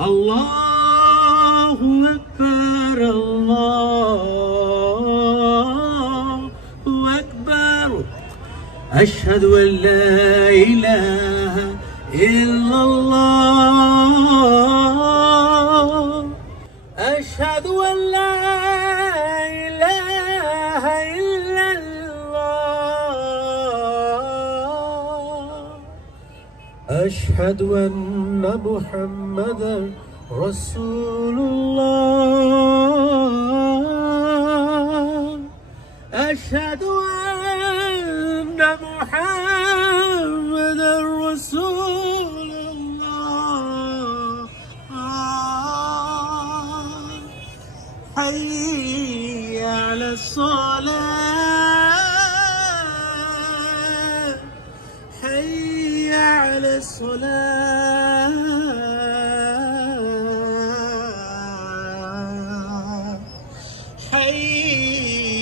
الله أكبر الله أكبر. أشهد أن لا إله إلا الله. أشهد أن لا إله إلا الله. أشهد أن محمدا رسول الله. أشهد أن محمدا رسول الله. حي على الصلاة، حي على الصلاة.